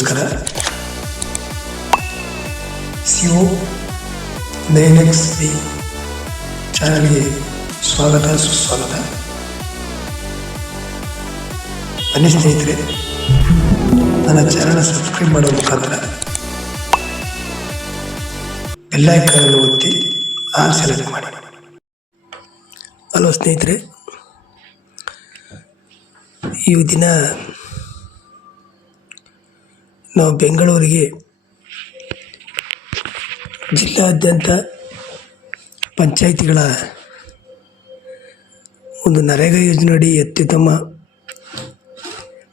ನಮಸ್ಕಾರ. CO 9XB ಚಾನಲ್ಗೆ ಸ್ವಾಗತ ಸುಸ್ವಾಗತ. ಬನ್ನಿ ಸ್ನೇಹಿತರೆ, ನನ್ನ ಚಾನಲ್ ಸಬ್ಸ್ಕ್ರೈಬ್ ಮಾಡೋ ಮುಖಾಂತರ ಬೆಲ್ ಐಕಾನ್ ಒತ್ತಿ ಆಲ್ ಸೆಲೆಕ್ಟ್ ಮಾಡಿ. ಹಲೋ ಸ್ನೇಹಿತರೆ, ಈ ದಿನ ನಾವು ಬೆಂಗಳೂರಿಗೆ ಜಿಲ್ಲಾದ್ಯಂತ ಪಂಚಾಯಿತಿಗಳ ಒಂದು ನರೇಗಾ ಯೋಜನೆಯಡಿ ಅತ್ಯುತ್ತಮ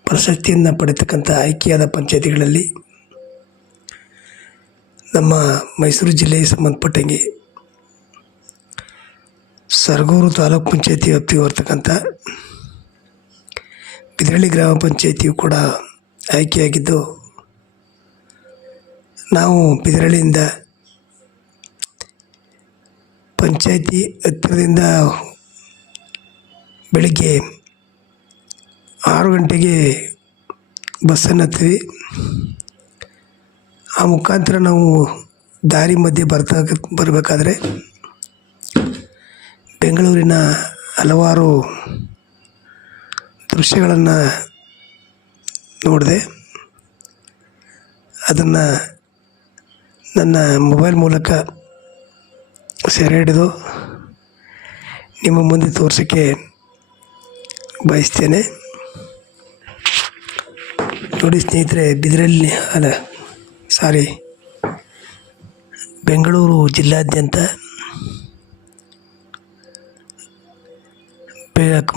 ಪ್ರಶಸ್ತಿಯನ್ನು ಪಡೆತಕ್ಕಂಥ ಆಯ್ಕೆಯಾದ ಪಂಚಾಯಿತಿಗಳಲ್ಲಿ ನಮ್ಮ ಮೈಸೂರು ಜಿಲ್ಲೆಗೆ ಸಂಬಂಧಪಟ್ಟಂಗೆ ಸರಗೂರು ತಾಲೂಕು ಪಂಚಾಯಿತಿ ವ್ಯಾಪ್ತಿಗೆ ಬರ್ತಕ್ಕಂಥ ಬಿದರಳ್ಳಿ ಗ್ರಾಮ ಪಂಚಾಯಿತಿಯು ಕೂಡ ಆಯ್ಕೆಯಾಗಿದ್ದು, ನಾವು ಬಿದರಳ್ಳಿಯಿಂದ ಪಂಚಾಯಿತಿ ಹತ್ತಿರದಿಂದ ಬೆಳಿಗ್ಗೆ 6 ಗಂಟೆಗೆ ಬಸ್ಸನ್ನು ಹತ್ತೀವಿ. ಆ ಮುಖಾಂತರ ನಾವು ದಾರಿ ಮಧ್ಯೆ ಬರಬೇಕಾದ್ರೆ ಬೆಂಗಳೂರಿನ ಹಲವಾರು ದೃಶ್ಯಗಳನ್ನು ನೋಡಿದೆ. ಅದನ್ನು ನನ್ನ ಮೊಬೈಲ್ ಮೂಲಕ ಸೆರೆ ಹಿಡಿದು ನಿಮ್ಮ ಮುಂದೆ ತೋರಿಸೋಕ್ಕೆ ಬಯಸ್ತೇನೆ. ನೋಡಿ ಸ್ನೇಹಿತರೆ, ಬೆಂಗಳೂರು ಜಿಲ್ಲಾದ್ಯಂತ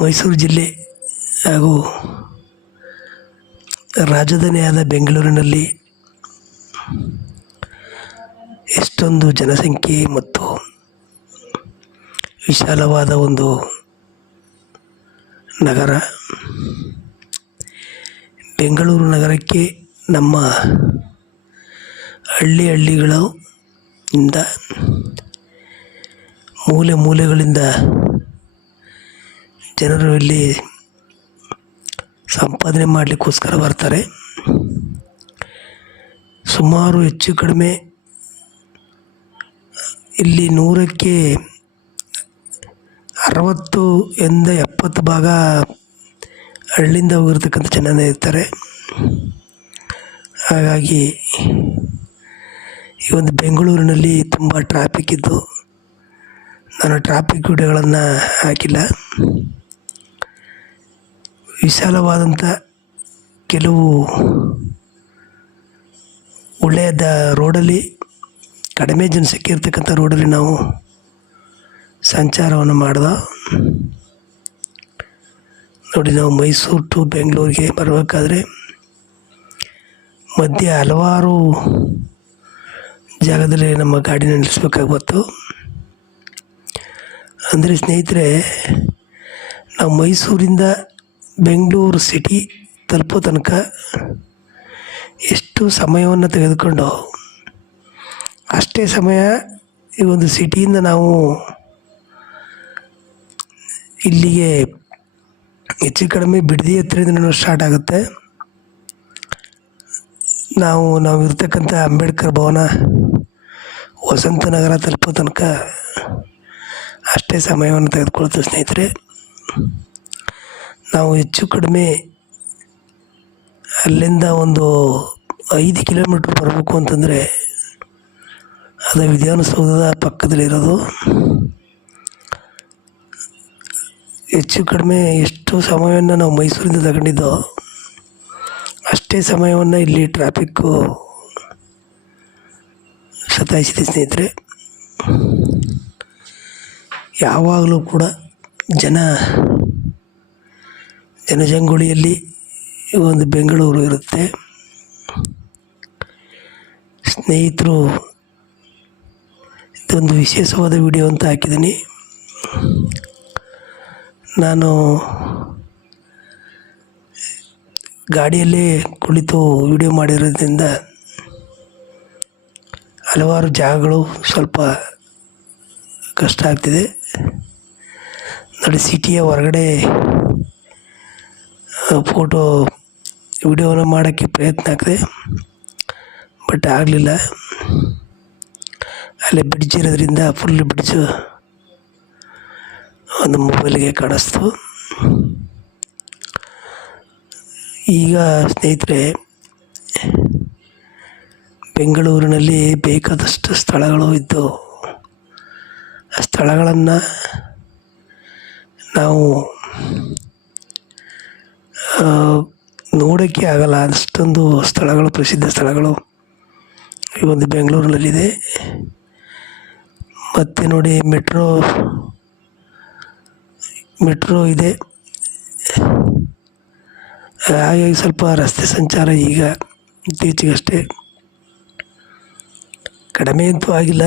ಮೈಸೂರು ಜಿಲ್ಲೆ ಹಾಗೂ ರಾಜಧಾನಿಯಾದ ಬೆಂಗಳೂರಿನಲ್ಲಿ ಎಷ್ಟೊಂದು ಜನಸಂಖ್ಯೆ ಮತ್ತು ವಿಶಾಲವಾದ ಒಂದು ನಗರ. ಬೆಂಗಳೂರು ನಗರಕ್ಕೆ ನಮ್ಮ ಹಳ್ಳಿಗಳಿಂದ ಮೂಲೆಗಳಿಂದ ಜನರು ಇಲ್ಲಿ ಸಂಪಾದನೆ ಮಾಡಲಿಕ್ಕೋಸ್ಕರ ಬರ್ತಾರೆ. ಸುಮಾರು ಹೆಚ್ಚು ಕಡಿಮೆ ಇಲ್ಲಿ 100ಕ್ಕೆ 60-70 ಭಾಗ ಹಳ್ಳಿಯಿಂದ ಹೋಗಿರ್ತಕ್ಕಂಥ ಜನನೇ ಇರ್ತಾರೆ. ಹಾಗಾಗಿ ಈ ಒಂದು ಬೆಂಗಳೂರಿನಲ್ಲಿ ತುಂಬ ಟ್ರಾಫಿಕ್ ಇದ್ದು, ನಾನು ಟ್ರಾಫಿಕ್ ವಿಡಿಯೋಗಳನ್ನು ಹಾಕಿಲ್ಲ. ವಿಶಾಲವಾದಂಥ ಕೆಲವು ಒಳ್ಳೆಯದ ರೋಡಲ್ಲಿ, ಕಡಿಮೆ ಜನಸಂಖ್ಯೆ ಇರ್ತಕ್ಕಂಥ ರೋಡಲ್ಲಿ ನಾವು ಸಂಚಾರವನ್ನು ಮಾಡಿದೋ. ನೋಡಿ, ನಾವು ಮೈಸೂರು ಟು ಬೆಂಗಳೂರಿಗೆ ಬರಬೇಕಾದ್ರೆ ಮಧ್ಯೆ ಹಲವಾರು ಜಾಗದಲ್ಲಿ ನಮ್ಮ ಗಾಡಿನ ನಿಲ್ಲಿಸ್ಬೇಕಾಗ್ಬತ್ತು. ಅಂದರೆ ಸ್ನೇಹಿತರೆ, ನಾವು ಮೈಸೂರಿಂದ ಬೆಂಗಳೂರು ಸಿಟಿ ತಲುಪೋ ತನಕ ಎಷ್ಟು ಸಮಯವನ್ನು ತೆಗೆದುಕೊಂಡು ಅಷ್ಟೇ ಸಮಯ ಈ ಒಂದು ಸಿಟಿಯಿಂದ ನಾವು ಇಲ್ಲಿಗೆ ಹೆಚ್ಚು ಕಡಿಮೆ ಬಿಡದಿ ಹತ್ತಿರದಿಂದ ಸ್ಟಾರ್ಟ್ ಆಗುತ್ತೆ. ನಾವು ಇರ್ತಕ್ಕಂಥ ಅಂಬೇಡ್ಕರ್ ಭವನ, ವಸಂತ ನಗರ ತಲುಪೋ ತನಕ ಅಷ್ಟೇ ಸಮಯವನ್ನು ತೆಗೆದುಕೊಳ್ತೇವೆ ಸ್ನೇಹಿತರೆ. ನಾವು ಹೆಚ್ಚು ಕಡಿಮೆ ಅಲ್ಲಿಂದ ಒಂದು 5 ಕಿಲೋಮೀಟ್ರ್ ಬರಬೇಕು ಅಂತಂದರೆ ಅದು ವಿಧಾನಸೌಧದ ಪಕ್ಕದಲ್ಲಿರೋದು. ಹೆಚ್ಚು ಕಡಿಮೆ ಎಷ್ಟು ಸಮಯವನ್ನು ನಾವು ಮೈಸೂರಿಂದ ತಗೊಂಡಿದ್ದೋ ಅಷ್ಟೇ ಸಮಯವನ್ನು ಇಲ್ಲಿ ಟ್ರಾಫಿಕ್ಕು ಸತಾಯಿಸಿದೆ ಸ್ನೇಹಿತರೆ. ಯಾವಾಗಲೂ ಕೂಡ ಜನಜಂಗುಳಿಯಲ್ಲಿ ಒಂದು ಬೆಂಗಳೂರು ಇರುತ್ತೆ. ಸ್ನೇಹಿತರು, ಇದೊಂದು ವಿಶೇಷವಾದ ವಿಡಿಯೋ ಅಂತ ಹಾಕಿದ್ದೀನಿ. ನಾನು ಗಾಡಿಯಲ್ಲೇ ಕುಳಿತು ವಿಡಿಯೋ ಮಾಡಿರೋದ್ರಿಂದ ಹಲವಾರು ಜಾಗಗಳು ಸ್ವಲ್ಪ ಕಷ್ಟ ಆಗ್ತಿದೆ. ನೋಡಿ, ಸಿಟಿಯ ಹೊರಗಡೆ ಫೋಟೋ ವಿಡಿಯೋನ ಮಾಡೋಕ್ಕೆ ಪ್ರಯತ್ನ ಹಾಕಿದೆ, ಬಟ್ ಆಗಲಿಲ್ಲ. ಅಲ್ಲೇ ಬ್ರಿಡ್ಜ್ ಇರೋದ್ರಿಂದ ಫುಲ್ ಬ್ರಿಡ್ಜು ಒಂದು ಮೊಬೈಲ್ಗೆ ಕಾಣಿಸ್ತು. ಈಗ ಸ್ನೇಹಿತರೆ, ಬೆಂಗಳೂರಿನಲ್ಲಿ ಬೇಕಾದಷ್ಟು ಸ್ಥಳಗಳು ಇದ್ದು ಆ ಸ್ಥಳಗಳನ್ನು ನಾವು ನೋಡೋಕ್ಕೆ ಆಗಲ್ಲ, ಅಷ್ಟೊಂದು ಸ್ಥಳಗಳು, ಪ್ರಸಿದ್ಧ ಸ್ಥಳಗಳು ಈ ಒಂದು ಬೆಂಗಳೂರಿನಲ್ಲಿದೆ. ಮತ್ತು ನೋಡಿ, ಮೆಟ್ರೋ ಇದೆ. ಹಾಗಾಗಿ ಸ್ವಲ್ಪ ರಸ್ತೆ ಸಂಚಾರ ಈಗ ಇತ್ತೀಚೆಗಷ್ಟೇ ಕಡಿಮೆ ಅಂತೂ ಆಗಿಲ್ಲ,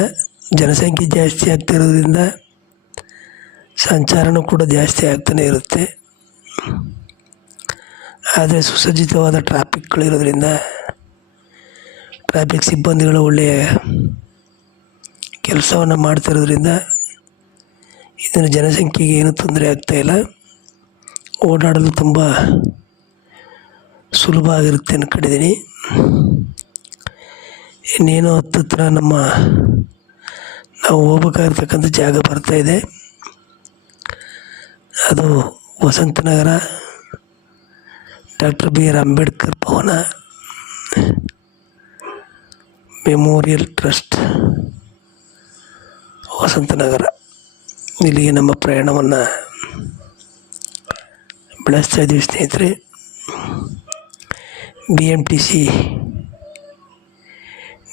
ಜನಸಂಖ್ಯೆ ಜಾಸ್ತಿ ಆಗ್ತಿರೋದ್ರಿಂದ ಸಂಚಾರನೂ ಕೂಡ ಜಾಸ್ತಿ ಆಗ್ತಾನೆ ಇರುತ್ತೆ. ಆದರೆ ಸುಸಜ್ಜಿತವಾದ ಟ್ರಾಫಿಕ್ಗಳಿರೋದ್ರಿಂದ, ಟ್ರಾಫಿಕ್ ಸಿಬ್ಬಂದಿಗಳು ಒಳ್ಳೆಯ ಕೆಲಸವನ್ನು ಮಾಡ್ತಿರೋದ್ರಿಂದ ಇದನ್ನು ಜನಸಂಖ್ಯೆಗೆ ಏನೂ ತೊಂದರೆ ಆಗ್ತಾಯಿಲ್ಲ. ಓಡಾಡಲು ತುಂಬ ಸುಲಭ ಆಗಿರುತ್ತೆ ಅಂದ್ಕೊಂಡಿದ್ದೀನಿ. ಇನ್ನೇನು ಹತ್ತಿರ ನಾವು ಹೋಗ್ಬೇಕಾಗಿರ್ತಕ್ಕಂಥ ಜಾಗ ಬರ್ತಾಯಿದೆ. ಅದು ವಸಂತನಗರ ಡಾಕ್ಟರ್ BR ಅಂಬೇಡ್ಕರ್ ಭವನ ಮೆಮೋರಿಯಲ್ ಟ್ರಸ್ಟ್, ವಸಂತನಗರ. ಇಲ್ಲಿಗೆ ನಮ್ಮ ಪ್ರಯಾಣವನ್ನು ಬೆಳೆಸ್ತಾ ಇದ್ದೀವಿ ಸ್ನೇಹಿತರೆ. BMTC,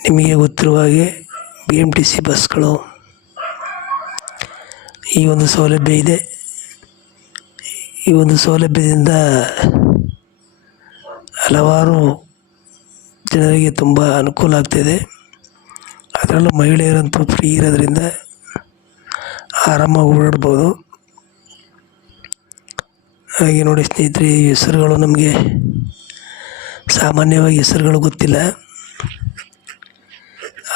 ನಿಮಗೆ ಗೊತ್ತಿರುವ ಹಾಗೆ BMTC ಬಸ್ಗಳು ಈ ಒಂದು ಸೌಲಭ್ಯ ಇದೆ. ಈ ಒಂದು ಸೌಲಭ್ಯದಿಂದ ಹಲವಾರು ಜನರಿಗೆ ತುಂಬ ಅನುಕೂಲ ಆಗ್ತಾಯಿದೆ. ಅದರಲ್ಲೂ ಮಹಿಳೆಯರಂತೂ ಫ್ರೀ ಇರೋದ್ರಿಂದ ಆರಾಮಾಗಿ ಓಡಾಡ್ಬೋದು. ಹಾಗೆ ನೋಡಿ ಸ್ನೇಹಿತರೆ, ಈ ಹೆಸರುಗಳು ನಮಗೆ ಸಾಮಾನ್ಯವಾಗಿ ಹೆಸರುಗಳು ಗೊತ್ತಿಲ್ಲ,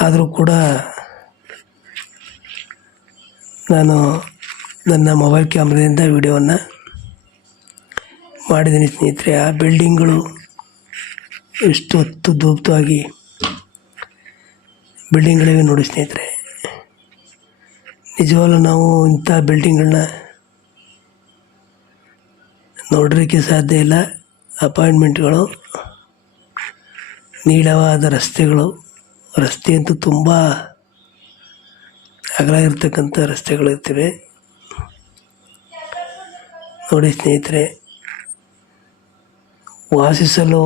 ಆದರೂ ಕೂಡ ನಾನು ನನ್ನ ಮೊಬೈಲ್ ಕ್ಯಾಮ್ರಾದಿಂದ ವಿಡಿಯೋವನ್ನು ಮಾಡಿದ್ದೀನಿ ಸ್ನೇಹಿತರೆ. ಆ ಬಿಲ್ಡಿಂಗ್ಗಳು ಎಷ್ಟು ಅದ್ಭುತವಾಗಿ ಬಿಲ್ಡಿಂಗ್ಗಳಿವೆ ನೋಡಿ ಸ್ನೇಹಿತರೆ. ನಿಜವಾಗ್ಲೂ ನಾವು ಇಂಥ ಬಿಲ್ಡಿಂಗ್ಗಳನ್ನ ನೋಡಲಿಕ್ಕೆ ಸಾಧ್ಯ ಇಲ್ಲ. ಅಪಾರ್ಟ್ಮೆಂಟ್ಗಳು, ನೀಳವಾದ ರಸ್ತೆಗಳು, ರಸ್ತೆ ಅಂತೂ ತುಂಬ ಅಗಲ ಇರ್ತಕ್ಕಂಥ ರಸ್ತೆಗಳಿರ್ತವೆ ನೋಡಿ ಸ್ನೇಹಿತರೆ. ವಾಸಿಸಲು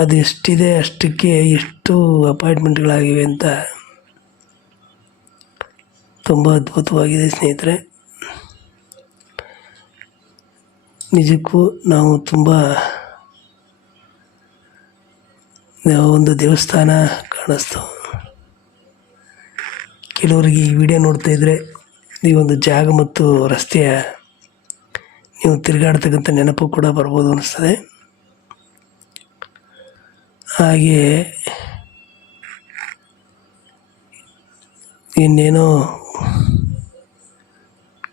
ಅದು ಎಷ್ಟಿದೆ ಅಷ್ಟಕ್ಕೆ ಎಷ್ಟು ಅಪಾರ್ಟ್ಮೆಂಟ್ಗಳಾಗಿವೆ ಅಂತ ತುಂಬ ಅದ್ಭುತವಾಗಿದೆ ಸ್ನೇಹಿತರೆ. ನಿಜಕ್ಕೂ ನಾವು ತುಂಬ ಒಂದು ದೇವಸ್ಥಾನ ಕಾಣಿಸ್ತು. ಕೆಲವರಿಗೆ ಈ ವಿಡಿಯೋ ನೋಡ್ತಾ ಇದ್ದರೆ ಈ ಒಂದು ಜಾಗ ಮತ್ತು ರಸ್ತೆಯ ನೀವು ತಿರುಗಾಡ್ತಕ್ಕಂಥ ನೆನಪು ಕೂಡ ಬರ್ಬೋದು ಅನ್ನಿಸ್ತದೆ. ಹಾಗೆ ಇನ್ನೇನೋ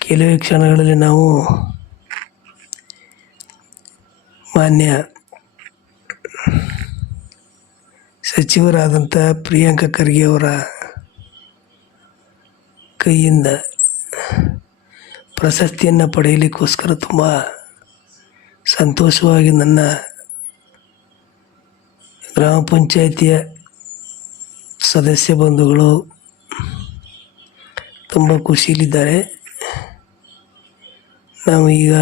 ಕೆಲವೇ ಕ್ಷಣಗಳಲ್ಲಿ ನಾವು ಮಾನ್ಯ ಸಚಿವರಾದಂಥ ಪ್ರಿಯಾಂಕಾ ಖರ್ಗೆ ಅವರ ಕೈಯಿಂದ ಪ್ರಶಸ್ತಿಯನ್ನು ಪಡೆಯಲಿಕ್ಕೋಸ್ಕರ ತುಂಬ ಸಂತೋಷವಾಗಿ ನನ್ನ ಗ್ರಾಮ ಪಂಚಾಯಿತಿಯ ಸದಸ್ಯ ಬಂಧುಗಳು ತುಂಬ ಖುಷಿಯಲ್ಲಿದ್ದಾರೆ. ನಾವು ಈಗ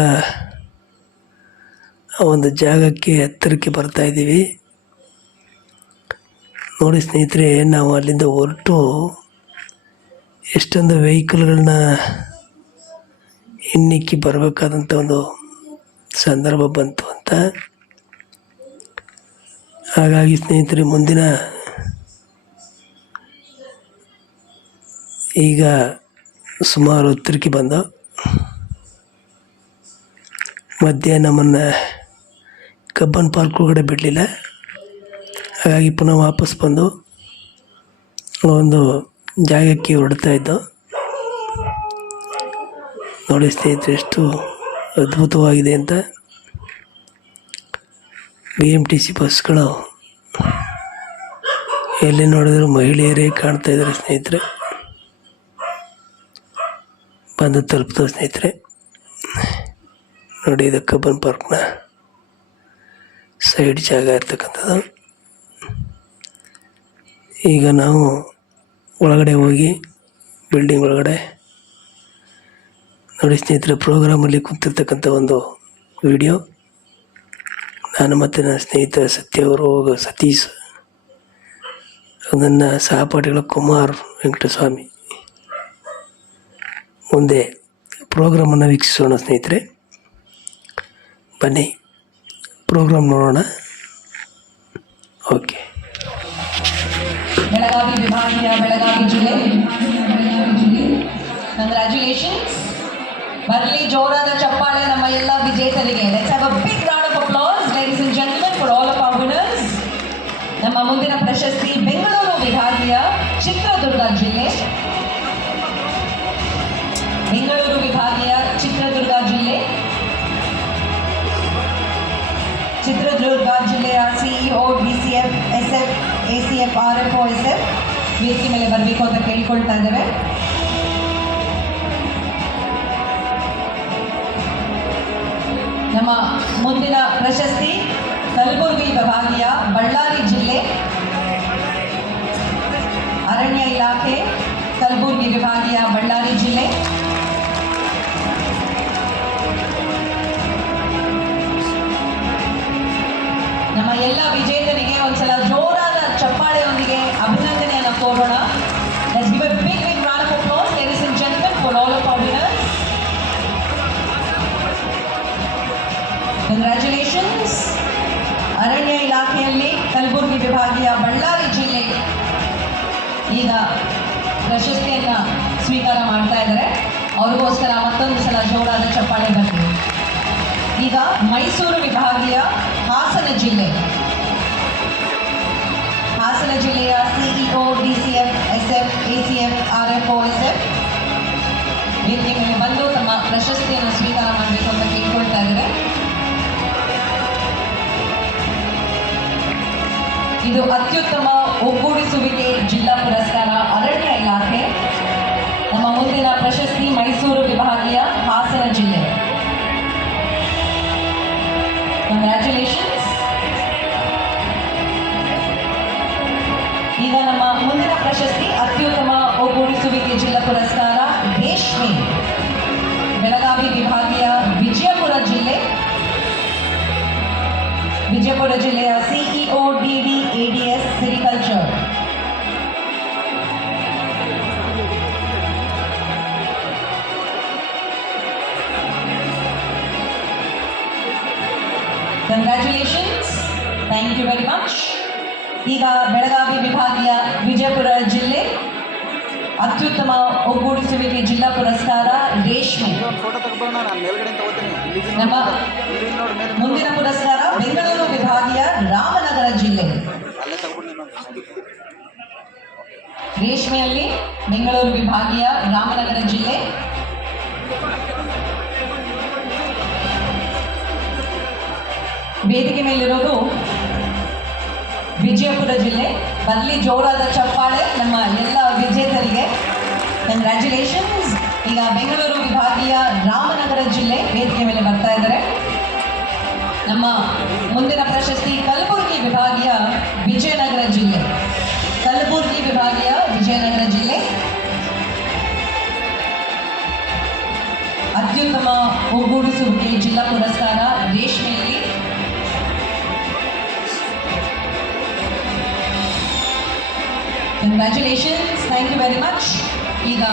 ಆ ಒಂದು ಜಾಗಕ್ಕೆ ಹತ್ತಿರಕ್ಕೆ ಬರ್ತಾಯಿದ್ದೀವಿ ನೋಡಿ ಸ್ನೇಹಿತರೆ. ನಾವು ಅಲ್ಲಿಂದ ಹೊರಟು ಎಷ್ಟೊಂದು ವೆಹಿಕಲ್ಗಳನ್ನ ಇನ್ನಿಕ್ಕಿ ಬರಬೇಕಾದಂಥ ಒಂದು ಸಂದರ್ಭ ಬಂತು ಅಂತ. ಹಾಗಾಗಿ ಸ್ನೇಹಿತರೆ, ಮುಂದಿನ ಈಗ ಸುಮಾರು ಹತ್ತಿರಕ್ಕೆ ಬಂದು ಮಧ್ಯ ನಮ್ಮನ್ನು ಕಬ್ಬನ್ ಪಾರ್ಕ್ ಒಳಗಡೆ ಬಿಡಲಿಲ್ಲ. ಹಾಗಾಗಿ ಪುನಃ ವಾಪಸ್ ಬಂದು ಒಂದು ಜಾಗಕ್ಕೆ ಹೊರಡ್ತಾ ಇದ್ದು ನೋಡಿ ಸ್ನೇಹಿತರೆ, ಎಷ್ಟು ಅದ್ಭುತವಾಗಿದೆ ಅಂತ. BMTC ಬಸ್ಗಳು ಎಲ್ಲಿ ನೋಡಿದ್ರು ಮಹಿಳೆಯರೇ ಕಾಣ್ತಾ ಇದ್ದಾರೆ ಸ್ನೇಹಿತರೆ. ಬಂದು ತಲುಪ್ತವೆ ಸ್ನೇಹಿತರೆ. ನೋಡಿ, ಇದು ಕಬ್ಬನ್ ಪಾರ್ಕ್ನ ಸೈಡ್ ಜಾಗ ಇರ್ತಕ್ಕಂಥದ್ದು. ಈಗ ನಾವು ಒಳಗಡೆ ಹೋಗಿ ಬಿಲ್ಡಿಂಗ್ ಒಳಗಡೆ ನೋಡಿ ಸ್ನೇಹಿತರೆ, ಪ್ರೋಗ್ರಾಮಲ್ಲಿ ಕೂತಿರ್ತಕ್ಕಂಥ ಒಂದು ವಿಡಿಯೋ. ನಾನು ಮತ್ತು ನನ್ನ ಸ್ನೇಹಿತ ಸತ್ಯವರು ಸತೀಶ್, ನನ್ನ ಸಹಪಾಠಿಗಳ ಕುಮಾರ್ ವೆಂಕಟಸ್ವಾಮಿ ಮುಂದೆ ಪ್ರೋಗ್ರಾಮನ್ನು ವೀಕ್ಷಿಸೋಣ ಸ್ನೇಹಿತರೆ. ಬನ್ನಿ ಪ್ರೋಗ್ರಾಮ್ ನೋಡೋಣ. ಓಕೆ. ಬೆಳಗಾವಿ ವಿಭಾಗೀಯ ಬೆಳಗಾವಿ ಜಿಲ್ಲೆ, ಕಂಗ್ರ್ಯಾಚುಲೇಷನ್ಸ್. ಬರಲಿ ಜೋರಾದ ಚಪ್ಪಾಳೆ ನಮ್ಮ ಎಲ್ಲ ವಿಜೇತರಿಗೆ. Let's have a big round of applause ladies and gentlemen for all of our winners. ನಮ್ಮ ಮುಂದಿನ ಪ್ರಶಸ್ತಿ ಬೆಂಗಳೂರು ವಿಭಾಗೀಯ ಚಿತ್ರದುರ್ಗ ಜಿಲ್ಲೆ, ಬೆಂಗಳೂರು ವಿಭಾಗೀಯ ಚಿತ್ರದುರ್ಗ ಜಿಲ್ಲೆ, ಚಿತ್ರದುರ್ಗ ಜಿಲ್ಲೆಯ CEO DCF SF ACF RFO SF ವೇದಿಕೆ ಮೇಲೆ ಬರಬೇಕು ಅಂತ ಕೇಳಿಕೊಳ್ತಾ ಇದ್ದೇವೆ. ನಮ್ಮ ಮುಂದಿನ ಪ್ರಶಸ್ತಿ ಕಲಬುರಗಿ ವಿಭಾಗೀಯ ಬಳ್ಳಾರಿ ಜಿಲ್ಲೆ, ಅರಣ್ಯ ಇಲಾಖೆ ಕಲಬುರಗಿ ವಿಭಾಗೀಯ ಬಳ್ಳಾರಿ ಜಿಲ್ಲೆ. ನಮ್ಮ ಎಲ್ಲ ವಿಜೇತರಿಗೆ ಒಂದ್ಸಲ ಜೋರಾದ ಚಪ್ಪಾಳೆಯೊಂದಿಗೆ ಅಭಿನಂದನೆಯನ್ನು ಕೋರೋಣ. Let's give a big round of applause, ladies and gentlemen, for all of our winners. Congratulations. ಅರಣ್ಯ ಇಲಾಖೆಯಲ್ಲಿ ಕಲಬುರಗಿ ವಿಭಾಗೀಯ ಬಳ್ಳಾರಿ ಜಿಲ್ಲೆ ಈಗ ಪ್ರಶಸ್ತಿಯನ್ನ ಸ್ವೀಕಾರ ಮಾಡ್ತಾ ಇದ್ದಾರೆ. ಅವ್ರಿಗೋಸ್ಕರ ಮತ್ತೊಂದು ಸಲ ಜೋರಾದ ಚಪ್ಪಾಳೆ ಬರಲಿ. ಈಗ ಮೈಸೂರು ವಿಭಾಗೀಯ ಹಾಸನ ಜಿಲ್ಲೆ, ಹಾಸನ ಜಿಲ್ಲೆಯ CEO DCF SF ACF RFO SF ವೇದಿಕೆ ಮೇಲೆ ಬಂದು ತಮ್ಮ ಪ್ರಶಸ್ತಿಯನ್ನು ಸ್ವೀಕಾರ ಮಾಡಬೇಕು ಅಂತ ಕೇಳ್ಕೊಳ್ತಾ ಇದ್ದಾರೆ. ಇದು ಅತ್ಯುತ್ತಮ ಒಗ್ಗೂಡಿಸುವಿಕೆ ಜಿಲ್ಲಾ ಪುರಸ್ಕಾರ ಅರಣ್ಯ ಇಲಾಖೆ. ನಮ್ಮ ಮುಂದಿನ ಪ್ರಶಸ್ತಿ ಮೈಸೂರು ವಿಭಾಗೀಯ ಹಾಸನ ಜಿಲ್ಲೆ. ಕಂಗ್ರ್ಯಾಚುಲೇಷನ್ಸ್. ಈಗ ನಮ್ಮ ಮುಂದಿನ ಪ್ರಶಸ್ತಿ ಅತ್ಯುತ್ತಮ ಒಗ್ಗೂಡಿಸುವಿಕೆ ಜಿಲ್ಲಾ ಪುರಸ್ಕಾರ ರೇಷ್ಮೆ, ಬೆಳಗಾವಿ ವಿಭಾಗೀಯ ವಿಜಯಪುರ ಜಿಲ್ಲೆ, ವಿಜಯಪುರ ಜಿಲ್ಲೆಯ CEO DD ADS sericulture. Congratulations, thank you very much. ಈಗ ಬೆಳಗಾವಿ ವಿಭಾಗೀಯ ವಿಜಯಪುರ ಜಿಲ್ಲೆ ಅತ್ಯುತ್ತಮ ಒಗ್ಗೂಡಿಸುವಿಕೆ ಜಿಲ್ಲಾ ಪುರಸ್ಕಾರ ರೇಷ್ಮೆ. ನಮ್ಮ ಮುಂದಿನ ಪುರಸ್ಕಾರ ಬೆಂಗಳೂರು ವಿಭಾಗೀಯ ರಾಮನಗರ ಜಿಲ್ಲೆ. ರೇಷ್ಮೆಯಲ್ಲಿ ಬೆಂಗಳೂರು ವಿಭಾಗೀಯ ರಾಮನಗರ ಜಿಲ್ಲೆ. ವೇದಿಕೆ ಮೇಲಿರೋದು ವಿಜಯಪುರ ಜಿಲ್ಲೆ. ಬರಲಿ ಜೋರಾದ ಚಪ್ಪಾಳೆ ನಮ್ಮ ಎಲ್ಲ ವಿಜೇತರಿಗೆ. ಕಂಗ್ರ್ಯಾಚುಲೇಷನ್ಸ್. ಈಗ ಬೆಂಗಳೂರು ವಿಭಾಗೀಯ ರಾಮನಗರ ಜಿಲ್ಲೆ ವೇದಿಕೆ ಮೇಲೆ ಬರ್ತಾ ಇದ್ದಾರೆ. ನಮ್ಮ ಮುಂದಿನ ಪ್ರಶಸ್ತಿ ಕಲಬುರಗಿ ವಿಭಾಗೀಯ ವಿಜಯನಗರ ಜಿಲ್ಲೆ, ಕಲಬುರಗಿ ವಿಭಾಗೀಯ ವಿಜಯನಗರ ಜಿಲ್ಲೆ ಅತ್ಯುತ್ತಮ ಒಗ್ಗೂಡಿಸುವಿಕೆ ಜಿಲ್ಲಾ ಪುರಸ್ಕಾರ ರೇಷ್ಮೆಯಲ್ಲಿ. Congratulations, thank you very much. ಈಗ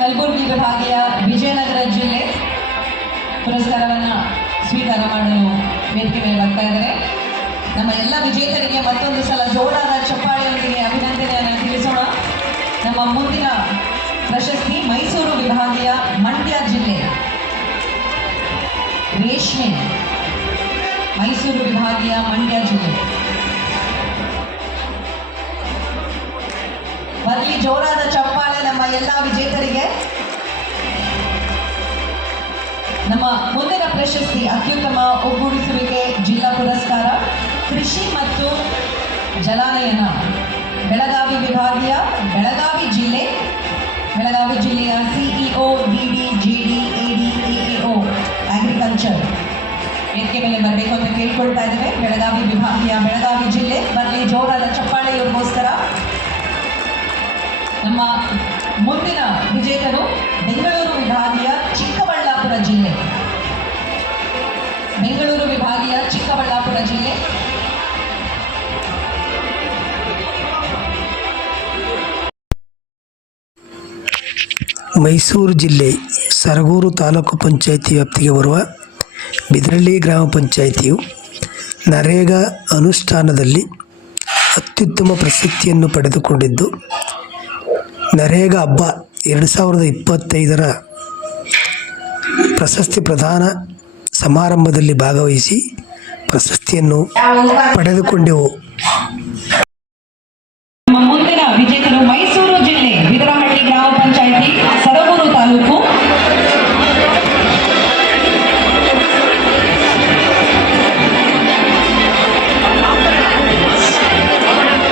ಕಲಬುರಗಿ ವಿಭಾಗೀಯ ವಿಜಯನಗರ ಜಿಲ್ಲೆ ಪುರಸ್ಕಾರವನ್ನು ಸ್ವೀಕಾರ ಮಾಡಲು ವೇದಿಕೆ ಮೇಲೆ ಬರ್ತಾ ಇದ್ದಾರೆ. ನಮ್ಮ ಎಲ್ಲ ವಿಜೇತರಿಗೆ ಮತ್ತೊಂದು ಸಲ ಜೋರಾದ ಚಪ್ಪಾಳೆಯೊಂದಿಗೆ ಅಭಿನಂದನೆಯನ್ನು ತಿಳಿಸೋಣ. ನಮ್ಮ ಮುಂದಿನ ಪ್ರಶಸ್ತಿ ಮೈಸೂರು ವಿಭಾಗೀಯ ಮಂಡ್ಯ ಜಿಲ್ಲೆ, ರೇಷ್ಮೆ, ಮೈಸೂರು ವಿಭಾಗೀಯ ಮಂಡ್ಯ ಜಿಲ್ಲೆ. ಬರಲಿ ಜೋರಾದ ಚಪ್ಪಾಳೆ ನಮ್ಮ ಎಲ್ಲ ವಿಜೇತರಿಗೆ. ನಮ್ಮ ಮುಂದಿನ ಪ್ರಶಸ್ತಿ ಅತ್ಯುತ್ತಮ ಒಗ್ಗೂಡಿಸುವಿಕೆ ಜಿಲ್ಲಾ ಪುರಸ್ಕಾರ ಕೃಷಿ ಮತ್ತು ಜಲಾನಯನ ಬೆಳಗಾವಿ ವಿಭಾಗೀಯ ಬೆಳಗಾವಿ ಜಿಲ್ಲೆಯ ಸಿಇಒ ಡಿಡಿ ಜಿಡಿ ಎಡಿ ಎಎಒ ಅಗ್ರಿಕಲ್ಚರ್ ವೇದಿಕೆ ಮೇಲೆ ಬರಬೇಕು ಅಂತ ಕೇಳ್ಕೊಳ್ತಾ ಇದ್ದೇವೆ. ಬೆಳಗಾವಿ ವಿಭಾಗೀಯ ಬೆಳಗಾವಿ ಜಿಲ್ಲೆ ಬರಲಿ, ಜೋರಾದ ಚಪ್ಪಾಳೆ ಇವ್ರಿಗೋಸ್ಕರ. ನಮ್ಮ ಮುಂದಿನ ವಿಜೇತರು ಬೆಂಗಳೂರು ವಿಭಾಗೀಯ ಚಿಕ್ಕಬಳ್ಳಾಪುರ ಜಿಲ್ಲೆ. ಮೈಸೂರು ಜಿಲ್ಲೆ ಸರಗೂರು ತಾಲೂಕು ಪಂಚಾಯಿತಿ ವ್ಯಾಪ್ತಿಗೆ ಬರುವ ಬಿದರಳ್ಳಿ ಗ್ರಾಮ ಪಂಚಾಯಿತಿಯು ನರೇಗಾ ಅನುಷ್ಠಾನದಲ್ಲಿ ಅತ್ಯುತ್ತಮ ಪ್ರಶಸ್ತಿಯನ್ನು ಪಡೆದುಕೊಂಡಿದ್ದು, ನರೇಗಾ ಹಬ್ಬ 2025ರ ಪ್ರಶಸ್ತಿ ಪ್ರದಾನ ಸಮಾರಂಭದಲ್ಲಿ ಭಾಗವಹಿಸಿ ಪ್ರಶಸ್ತಿಯನ್ನು ಪಡೆದುಕೊಂಡೆವು. ಮುಂದಿನ ವಿಜೇತರು ಮೈಸೂರು ಜಿಲ್ಲೆ ಬಿದರಹಳ್ಳಿ ಗ್ರಾಮ ಪಂಚಾಯಿತಿ ಸರಗೂರು ತಾಲೂಕು.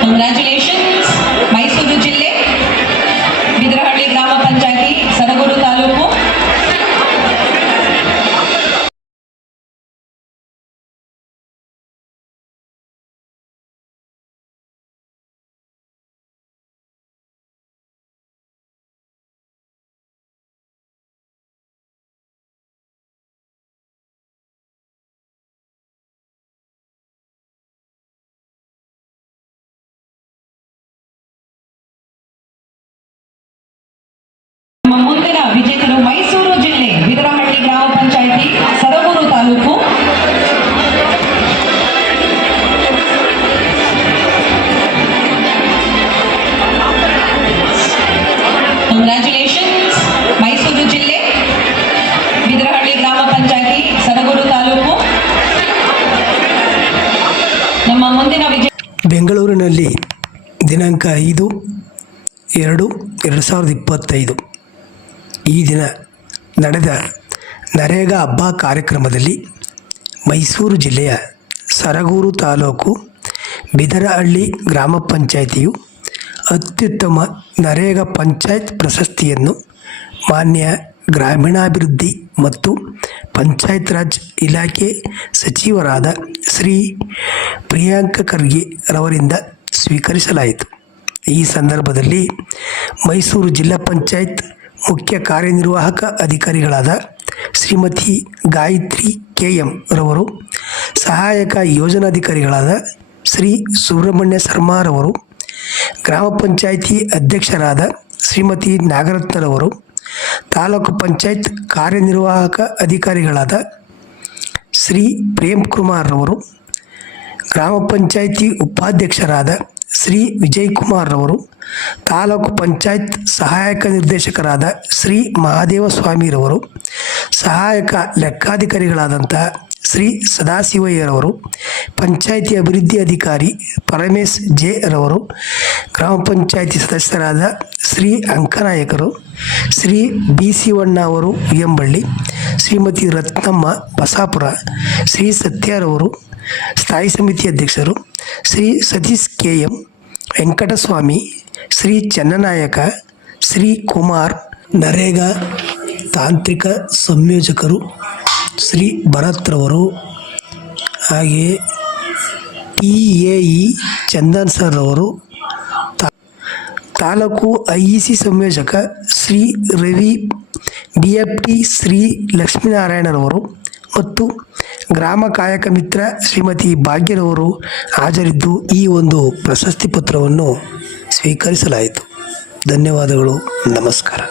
ಕಂಗ್ರ್ಯಾಚುಲೇಷನ್ಸ್. ಮೈಸೂರು ಜಿಲ್ಲೆ ಬಿದರಹಳ್ಳಿ ಗ್ರಾಮ ಪಂಚಾಯಿತಿ ಸರಗೂರು ತಾಲೂಕು. ಮುಂದಿನ ವಿಜೇತರು ಮೈಸೂರು ಜಿಲ್ಲೆ ಬಿದರಹಳ್ಳಿ ಗ್ರಾಮ ಪಂಚಾಯಿತಿ ಸರಗೂರು ತಾಲೂಕು. ಕಂಗ್ರ್ಯಾಚುಲೇಷನ್ಸ್. ಮೈಸೂರು ಜಿಲ್ಲೆ ಬಿದರಹಳ್ಳಿ ಗ್ರಾಮ ಪಂಚಾಯಿತಿ ಸರಗೂರು ತಾಲೂಕು. ನಮ್ಮ ಮುಂದಿನ ಬೆಂಗಳೂರಿನಲ್ಲಿ ದಿನಾಂಕ 5/2/2025 ಈ ದಿನ ನಡೆದ ನರೇಗಾ ಹಬ್ಬ ಕಾರ್ಯಕ್ರಮದಲ್ಲಿ ಮೈಸೂರು ಜಿಲ್ಲೆಯ ಸರಗೂರು ತಾಲೂಕು ಬಿದರಹಳ್ಳಿ ಗ್ರಾಮ ಪಂಚಾಯಿತಿಯು ಅತ್ಯುತ್ತಮ ನರೇಗಾ ಪಂಚಾಯತ್ ಪ್ರಶಸ್ತಿಯನ್ನು ಮಾನ್ಯ ಗ್ರಾಮೀಣಾಭಿವೃದ್ಧಿ ಮತ್ತು ಪಂಚಾಯತ್ ರಾಜ್ ಇಲಾಖೆ ಸಚಿವರಾದ ಶ್ರೀ ಪ್ರಿಯಾಂಕ ಖರ್ಗೆ ರವರಿಂದ ಸ್ವೀಕರಿಸಲಾಯಿತು. ಈ ಸಂದರ್ಭದಲ್ಲಿ ಮೈಸೂರು ಜಿಲ್ಲಾ ಪಂಚಾಯತ್ ಮುಖ್ಯ ಕಾರ್ಯನಿರ್ವಾಹಕ ಅಧಿಕಾರಿಗಳಾದ ಶ್ರೀಮತಿ ಗಾಯತ್ರಿ KM ರವರು, ಸಹಾಯಕ ಯೋಜನಾಧಿಕಾರಿಗಳಾದ ಶ್ರೀ ಸುಬ್ರಹ್ಮಣ್ಯ ಶರ್ಮಾರವರು, ಗ್ರಾಮ ಪಂಚಾಯಿತಿ ಅಧ್ಯಕ್ಷರಾದ ಶ್ರೀಮತಿ ನಾಗರತ್ನರವರು, ತಾಲೂಕು ಪಂಚಾಯತ್ ಕಾರ್ಯನಿರ್ವಾಹಕ ಅಧಿಕಾರಿಗಳಾದ ಶ್ರೀ ಪ್ರೇಮ್ ಕುಮಾರ್ ರವರು, ಗ್ರಾಮ ಪಂಚಾಯಿತಿ ಉಪಾಧ್ಯಕ್ಷರಾದ ಶ್ರೀ ವಿಜಯ್ ಕುಮಾರ್ ರವರು, ತಾಲೂಕು ಪಂಚಾಯತ್ ಸಹಾಯಕ ನಿರ್ದೇಶಕರಾದ ಶ್ರೀ ಮಹಾದೇವ ಸ್ವಾಮಿರವರು, ಸಹಾಯಕ ಲೆಕ್ಕಾಧಿಕಾರಿಗಳಾದಂತಹ ಶ್ರೀ ಸದಾಶಿವಯ್ಯರವರು, ಪಂಚಾಯಿತಿ ಅಭಿವೃದ್ಧಿ ಅಧಿಕಾರಿ ಪರಮೇಶ್ ಜೆ ರವರು, ಗ್ರಾಮ ಪಂಚಾಯಿತಿ ಸದಸ್ಯರಾದ ಶ್ರೀ ಅಂಕನಾಯಕರು, ಶ್ರೀ BC ಅವರು ಎಂಬಳ್ಳಿ, ಶ್ರೀಮತಿ ರತ್ನಮ್ಮ ಬಸಾಪುರ, ಶ್ರೀ ಸತ್ಯರವರು, ಸ್ಥಾಯಿ ಸಮಿತಿ ಅಧ್ಯಕ್ಷರು ಶ್ರೀ ಸತೀಶ್ KM, ವೆಂಕಟಸ್ವಾಮಿ, ಶ್ರೀ ಚನ್ನನಾಯಕ, ಶ್ರೀ ಕುಮಾರ್, ನರೇಗಾ ತಾಂತ್ರಿಕ ಸಂಯೋಜಕರು ಶ್ರೀ ಭರತ್ರವರು, ಹಾಗೆಯೇ TAE ಚಂದನ್ ಸರ್ ಅವರು, ತಾಲೂಕು IEC ಸಂಯೋಜಕ ಶ್ರೀ ರವಿ, BFT ಶ್ರೀ ಲಕ್ಷ್ಮೀನಾರಾಯಣರವರು ಮತ್ತು ಗ್ರಾಮ ಕಾಯಕ ಮಿತ್ರ ಶ್ರೀಮತಿ ಭಾಗ್ಯರವರು ಹಾಜರಿದ್ದು ಈ ಒಂದು ಪ್ರಶಸ್ತಿ ಪತ್ರವನ್ನು ಸ್ವೀಕರಿಸಲಾಯಿತು. ಧನ್ಯವಾದಗಳು. ನಮಸ್ಕಾರ.